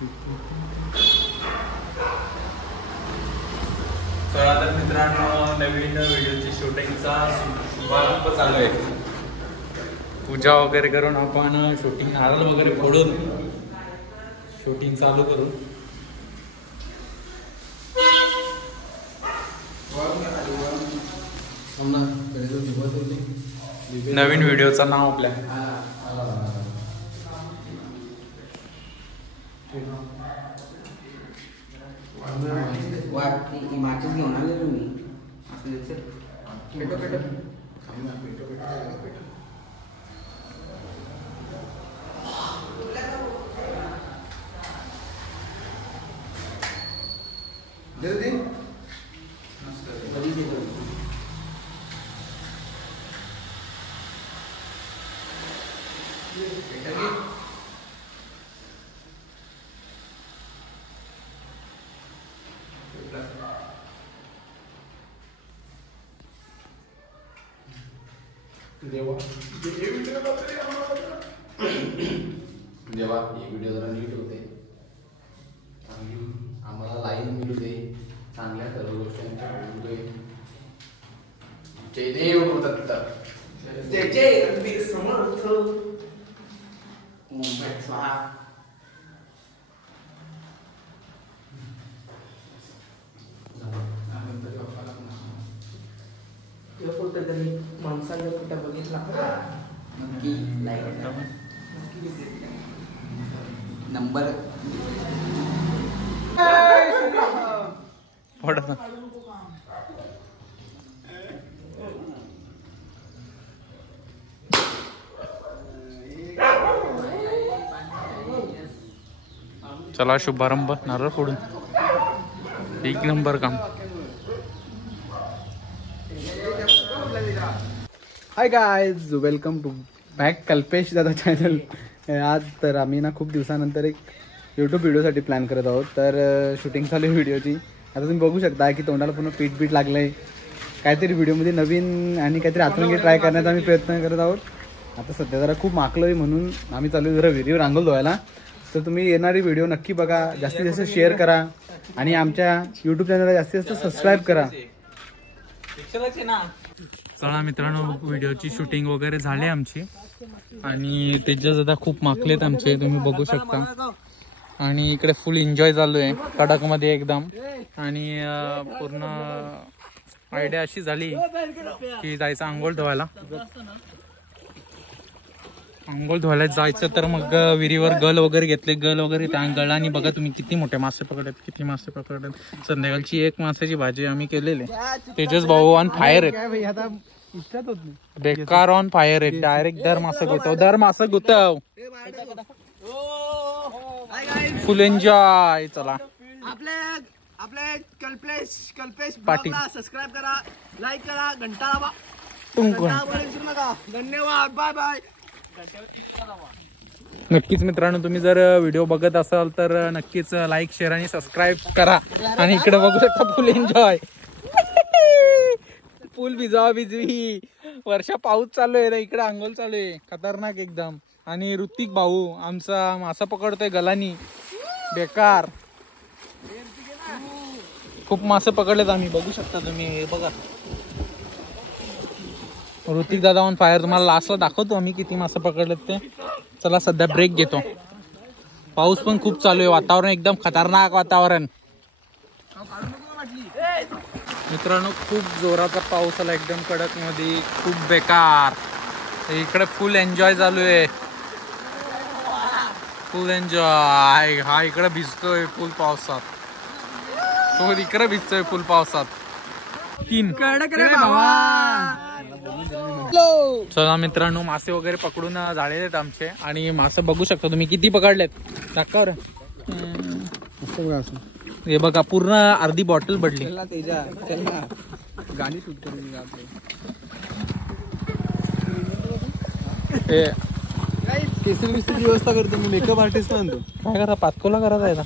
चला तर मित्रांनो, नवीन व्हिडिओची शूटिंगचा शुभारंभ चालू आहे. पूजा वगैरे करून आपण शूटिंग नारळ वगैरे फोडून शूटिंग चालू करू. नवीन व्हिडिओचं नाव आपल्या माचीस घेऊन आलेलो मी. देवा हे व्हिडिओ जरा नीट होते, आम्हाला लाईन मिळू दे, चांगल्या सर्व गोष्टींच्या मिळू दे. जय देव दत्त. जय जय रणवीर समर्थ. मुंबई स्वाहा. कुठेतरी माणसांच्या कुठे बघितला नक्की लाईक नंबर. चला शुभारंभ नारळ फोडून. एक नंबर काम. Hi guys, welcome to back Kalpesh Dada channel. आज तर आम्ही ना खूप दिवसानंतर एक यूट्यूब व्हिडिओसाठी प्लॅन करत आहोत. तर शूटिंग चालू आहे व्हिडिओची. आता तुम्ही बघू शकता की तोंडाला पूर्ण पीठ लागलं आहे. काहीतरी व्हिडिओमध्ये नवीन आणि काहीतरी आतून ट्राय करण्याचा आम्ही प्रयत्न करत आहोत. आता सध्या जरा खूप माकलो आहे म्हणून आम्ही चालू जरा विहिरीवर आंघोळ धुवायला. तर तुम्ही येणारी व्हिडिओ नक्की बघा, जास्तीत जास्त शेअर करा आणि आमच्या यूट्यूब चॅनलला जास्तीत जास्त सबस्क्राईब करा. चला मित्रांनो, व्हिडिओची शूटिंग वगैरे झाली आमची आणि तेजस आता खूप माकलेत आमचे, तुम्ही बघू शकता. आणि इकडे फुल एन्जॉय चालू आहे कडक मध्ये एकदम. आणि पूर्ण आयडिया अशी झाली की जायचं आंघोळ धुवायला. आंघोळ धुवायला जायचं तर मग विहिरीवर गल वगैरे घेतले. गल वगैरे त्या गळाने बघा तुम्ही किती मोठे मासे पकडत, किती मासे पकडत. संध्याकाळची एक माशाची भाजी आम्ही केलेली. तेजस भाऊ ऑन फायर आहेत, बेकार ऑन फायर आहेत. डायरेक्ट दर मासा गुतव. फुल एन्जॉय. चला आपले कल्पेश पाटील सबस्क्राईब करा, लाईक करा, घंटा दाबा. विसरू नका. धन्यवाद. Bye bye. नक्कीच मित्रांनो, तुम्ही जर व्हिडिओ बघत असाल तर नक्कीच लाईक, शेअर आणि सबस्क्राईब करा. आणि इकडे बघू शकता फुल एन्जॉय. फुल भिजवी. वर्षा पाऊस चालू आहे ना, इकडे आंघोळ चालू आहे खतरनाक एकदम. आणि ऋतिक भाऊ आमचा मासा पकडतोय गलानी. बेकार खूप मासे पकडलेत आम्ही, बघू शकता तुम्ही. हे बघा ऋतिक दादा ऑन फायर. तुम्हाला लास्टला दाखवतो आम्ही किती मासे पकडलेत ते. चला सध्या ब्रेक घेतो. पाऊस पण खूप चालू आहे, वातावरण एकदम खतरनाक वातावरण. मित्रांनो खूप जोराचा पाऊस आला एकदम कडक मध्ये, खूप बेकार. इकडे फुल एन्जॉय चालू आहे, फुल एन्जॉय. हा इकडे भिजतोय फुल पावसात, तो इकडे भिजतोय फुल पावसात. तीन चला मित्रांनो, मासे वगैरे पकडून झालेले आहेत आमचे. आणि मासे बघू शकता तुम्ही किती पकडलेत. दाखव रे. हे बघा पूर्ण अर्धी बॉटल भरली. गाणी शूट करून केसरी बिस्त्री व्यवस्था करतो मी. मेकअप आर्टिस्ट म्हणतो. काय करा, पातकोला करा जायला.